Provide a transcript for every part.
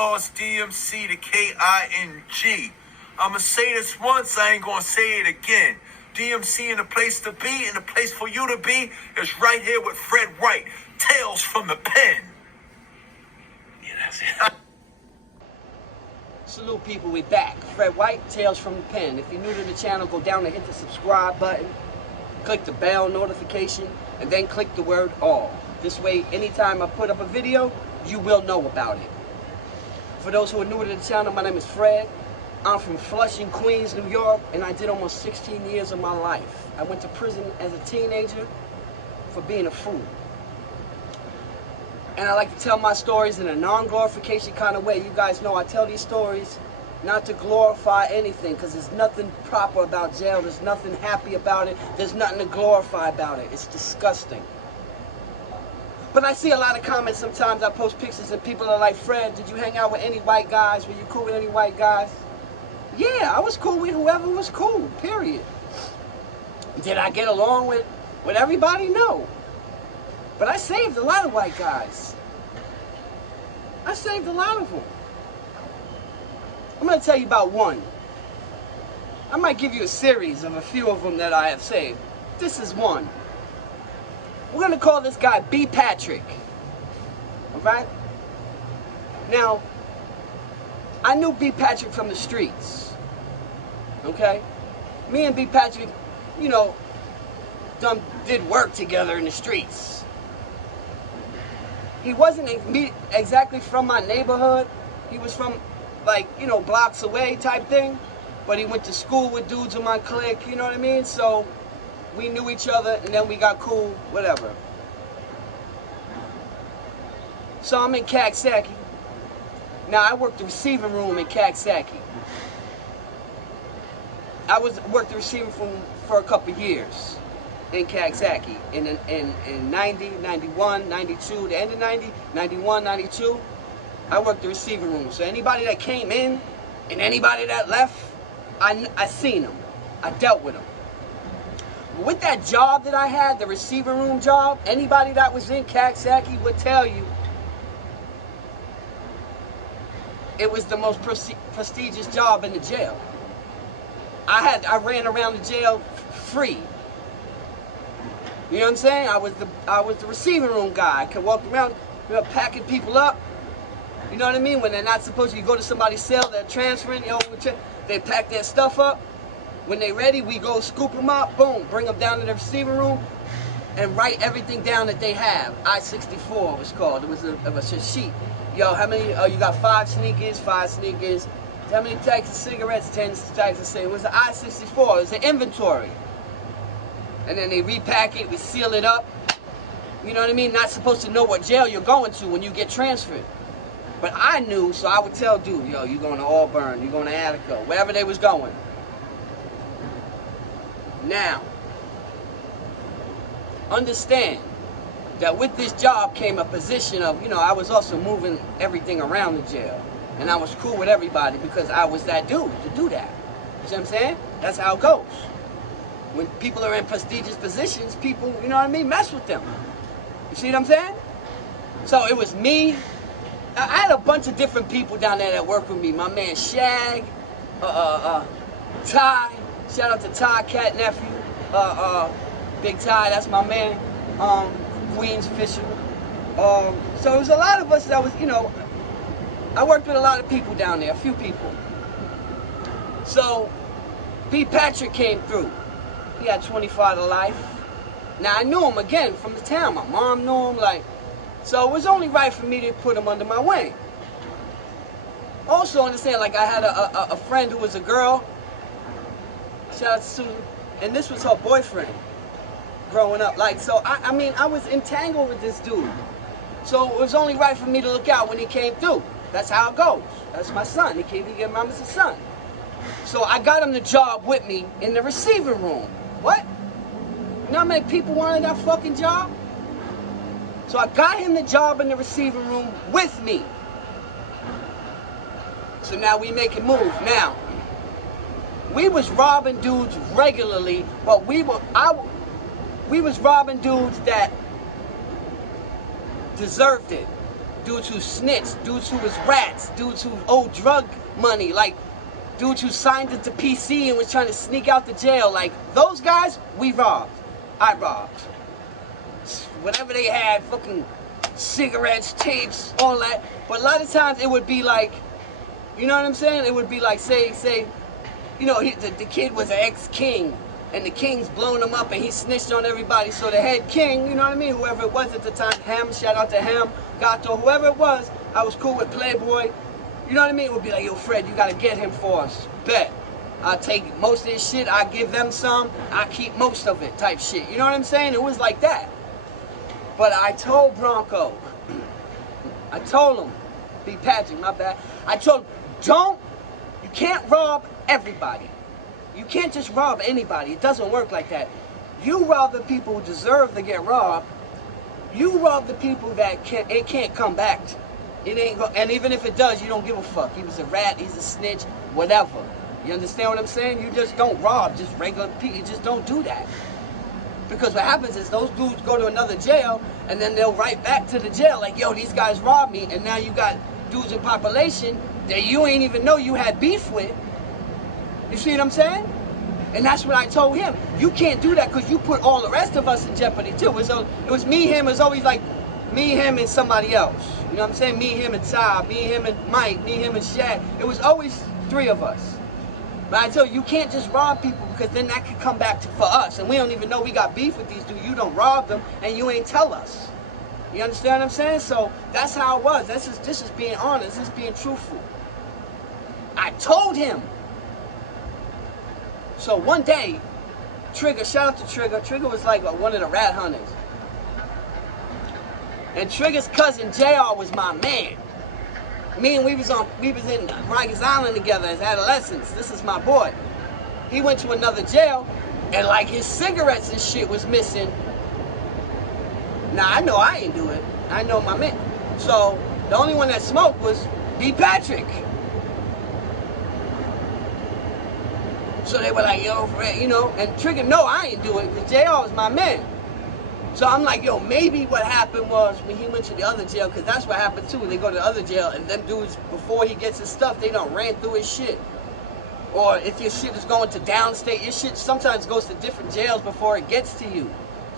y'all, it's DMC, the King. I'ma say this once, I ain't gonna say it again. DMC in the place to be, and the place for you to be is right here with Fred White. Tales from the pen. Yeah, that's it. Salute people, we back. Fred White, Tales from the Pen. If you're new to the channel, go down and hit the subscribe button. Click the bell notification, and then click the word all. This way, anytime I put up a video, you will know about it. For those who are new to the channel, my name is Fred. I'm from Flushing, Queens, New York, and I did almost 16 years of my life. I went to prison as a teenager for being a fool. And I like to tell my stories in a non-glorification kind of way. You guys know I tell these stories not to glorify anything, because there's nothing proper about jail. There's nothing happy about it. There's nothing to glorify about it. It's disgusting. But I see a lot of comments sometimes. I post pictures and people are like, Fred, did you hang out with any white guys? Were you cool with any white guys? Yeah, I was cool with whoever was cool, period. Did I get along with everybody? No. But I saved a lot of white guys. I saved a lot of them. I'm going to tell you about one. I might give you a series of a few of them that I have saved. This is one. We're going to call this guy B. Patrick. Alright? Now, I knew B. Patrick from the streets. Okay? Me and B. Patrick, you know, did work together in the streets. He wasn't exactly from my neighborhood. He was from, like, you know, blocks away type thing. But he went to school with dudes in my clique, you know what I mean? So we knew each other, and then we got cool, whatever. So I'm in Coxsackie. Now, I worked the receiving room in Coxsackie. I worked the receiving room for a couple years in Coxsackie. In 90, 91, 92, the end of 90, 91, 92, I worked the receiving room. So anybody that came in and anybody that left, I seen them. I dealt with them. With that job that I had, the receiving room job, anybody that was in Coxsackie would tell you it was the most prestigious job in the jail. I ran around the jail free. You know what I'm saying? I was the receiving room guy. I could walk around, you know, packing people up. You know what I mean? When they're not supposed to, you go to somebody's cell, they're transferring, you know, they pack their stuff up. When they're ready, we go scoop them up, boom, bring them down to the receiving room, and write everything down that they have. I-64 was called. It was a sheet. Yo, how many? Oh, you got 5 sneakers, 5 sneakers. How many packs of cigarettes? 10 packs of cigarettes. It was an I-64. It was an inventory. And then they repack it. We seal it up. You know what I mean? Not supposed to know what jail you're going to when you get transferred. But I knew, so I would tell dude, yo, you're going to Auburn, you're going to Attica, wherever they was going. Now, understand that with this job came a position of, you know, I was also moving everything around the jail. And I was cool with everybody because I was that dude to do that. You see what I'm saying? That's how it goes. When people are in prestigious positions, people, you know what I mean, mess with them. You see what I'm saying? So it was me. I had a bunch of different people down there that worked with me. My man Shag, Ty, shout out to Ty, Cat Nephew, Big Ty, that's my man, Queens Official. So it was a lot of us that was, you know, I worked with a lot of people down there, a few people. So B. Patrick came through. He had 25 to life. Now I knew him again from the town. My mom knew him, like, so it was only right for me to put him under my wing. Also understand, like, I had a friend who was a girl. Shout out to Susan. And this was her boyfriend growing up. Like, so, I mean, I was entangled with this dude. So it was only right for me to look out when he came through. That's how it goes. That's my son. He came to get mama's son. So I got him the job with me in the receiving room. What? You know how many people wanted that fucking job? So I got him the job in the receiving room with me. So now we making moves. Now, we was robbing dudes regularly, but we was robbing dudes that deserved it. dudes who snitched, dudes who was rats, dudes who owed drug money, like dudes who signed it to PC and was trying to sneak out the jail. Like, those guys, we robbed. I robbed. Whatever they had, fucking cigarettes, tapes, all that. But a lot of times it would be like, you know what I'm saying? It would be like, say, you know, the kid was an ex-king, and the king's blown him up, and he snitched on everybody. So the head king, you know what I mean? Whoever it was at the time, Ham, shout out to Ham, Gato, whoever it was, I was cool with Playboy. You know what I mean? It would be like, yo, Fred, you gotta get him for us. Bet. I'll take most of this shit, I give them some, I keep most of it type shit. You know what I'm saying? It was like that. But I told Bronco, I told him, B. Patrick, my bad. I told him, you can't rob everybody. You can't just rob anybody. It doesn't work like that. You rob the people who deserve to get robbed. You rob the people that it can't come back to. It ain't go, and even if it does, you don't give a fuck. He was a rat, he's a snitch, whatever. You understand what I'm saying? You just don't rob just regular people. You just don't do that. Because what happens is those dudes go to another jail, and then they'll write back to the jail like, yo, these guys robbed me, and now you got dudes in population that you ain't even know you had beef with. You see what I'm saying? And that's what I told him. You can't do that because you put all the rest of us in jeopardy too. It was me, him, it was always like me, him, and somebody else. You know what I'm saying? Me, him, and Ty, me, him, and Mike, me, him, and Shaq. It was always three of us. But I tell you, you can't just rob people because then that could come back for us. And we don't even know we got beef with these dudes. You don't rob them and you ain't tell us. You understand what I'm saying? So that's how it was. This is being honest. This is being truthful. I told him. So one day, Trigger, shout out to Trigger. Trigger was like one of the rat hunters. And Trigger's cousin JR was my man. Me and we was in Rikers Island together as adolescents. This is my boy. He went to another jail, and like his cigarettes and shit was missing. Now I know I ain't do it. I know my man. So the only one that smoked was B. Patrick. So they were like, yo, Fred, you know, and Trigger, no, I ain't do it, because JR was my man. So I'm like, yo, maybe what happened was when he went to the other jail, because that's what happened too. They go to the other jail, and them dudes, before he gets his stuff, they don't ran through his shit. Or if your shit is going to downstate, your shit sometimes goes to different jails before it gets to you.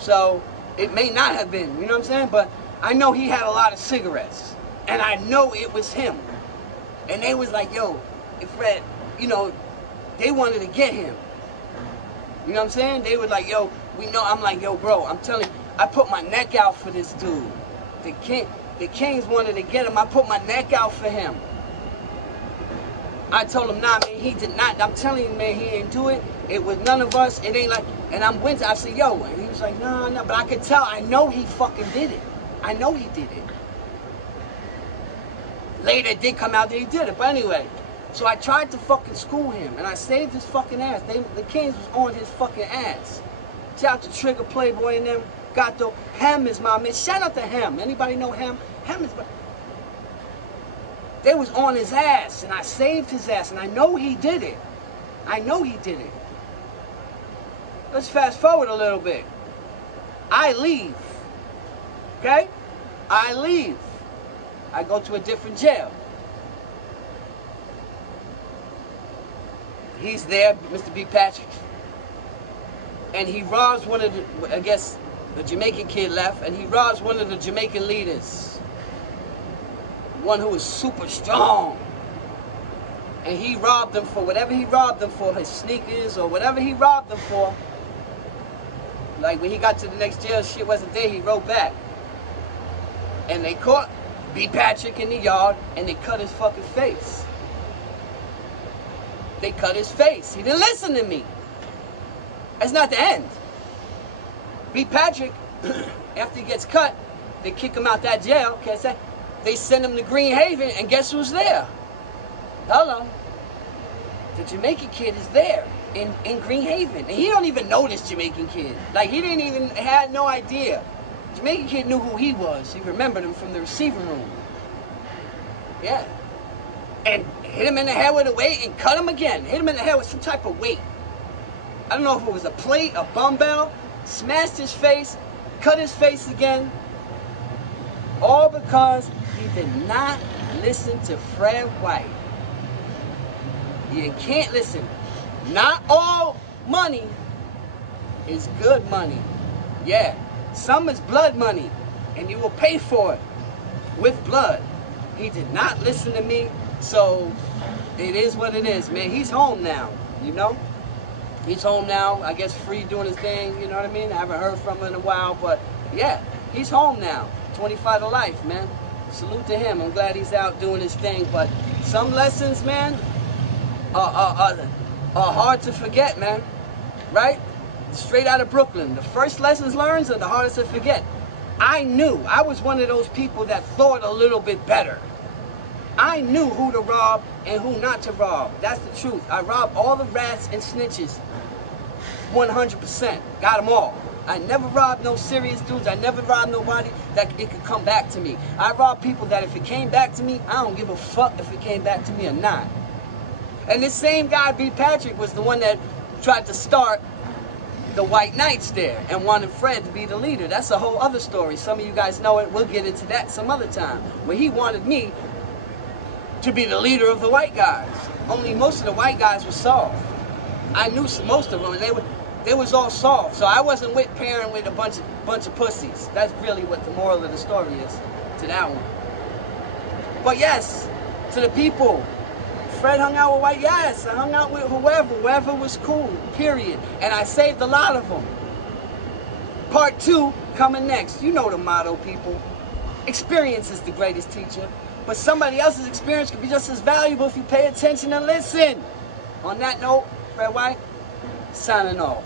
So it may not have been, you know what I'm saying? But I know he had a lot of cigarettes, and I know it was him. And they was like, yo, Fred, you know, they wanted to get him. You know what I'm saying? They were like, yo, we know. I'm like, yo, bro, I'm telling you, I put my neck out for this dude. The Kings wanted to get him. I put my neck out for him. I told him, nah, man, he did not. I'm telling you, man, he didn't do it. It was none of us. It ain't like, and I'm with, I said, yo, and he was like, no, but I could tell. I know he fucking did it. I know he did it. Later, it did come out that he did it, but anyway. So I tried to fucking school him, and I saved his fucking ass. The Kings was on his fucking ass. Shout out to Trigger, Playboy, and them. Gato. Ham is my man. Shout out to Ham. Anybody know Ham? Ham is my... They was on his ass, and I saved his ass, and I know he did it. I know he did it. Let's fast forward a little bit. I leave. Okay? I leave. I go to a different jail. He's there, Mr. B. Patrick. And he robs one of the, I guess, the Jamaican Kid left, and he robs one of the Jamaican leaders. One who was super strong. And he robbed them for whatever he robbed them for, his sneakers or whatever he robbed them for. Like when he got to the next jail, shit wasn't there, he wrote back. And they caught B. Patrick in the yard, and they cut his fucking face. They cut his face. He didn't listen to me. That's not the end. B. Patrick, after he gets cut, they kick him out that jail. Can't say. They send him to Green Haven, and guess who's there? Hello. The Jamaican Kid is there in Green Haven, and he don't even know this Jamaican Kid. Like he didn't even had no idea. Jamaican Kid knew who he was. He remembered him from the receiving room. Yeah. And hit him in the head with a weight and cut him again. Hit him in the head with some type of weight. I don't know if it was a plate, a dumbbell. Smashed his face, cut his face again. All because He did not listen to Fred White. You can't listen. Not all money is good money. Yeah, some is blood money, and you will pay for it with blood. He did not listen to me, so it is what it is, man. He's home now, you know? He's home now, I guess free doing his thing, you know what I mean? I haven't heard from him in a while, but yeah, he's home now. 25 to life, man. Salute to him. I'm glad he's out doing his thing, but some lessons, man, are hard to forget, man, right? Straight out of Brooklyn. The first lessons learned are the hardest to forget. I knew. I was one of those people that thought a little bit better. I knew who to rob and who not to rob. That's the truth. I robbed all the rats and snitches. 100%. Got them all. I never robbed no serious dudes. I never robbed nobody that it could come back to me. I robbed people that if it came back to me, I don't give a fuck if it came back to me or not. And this same guy, B. Patrick, was the one that tried to start the White Knights there and wanted Fred to be the leader. That's a whole other story. Some of you guys know it. We'll get into that some other time. Where he wanted me to be the leader of the white guys. Only most of the white guys were soft. I knew most of them, and they was all soft. So I wasn't pairing with a bunch of pussies. That's really what the moral of the story is to that one. But yes, to the people, Fred hung out with white, yes, I hung out with whoever was cool, period. And I saved a lot of them. Part 2 coming next. You know the motto, people. Experience is the greatest teacher. But somebody else's experience could be just as valuable if you pay attention and listen. On that note, Fred White, signing off.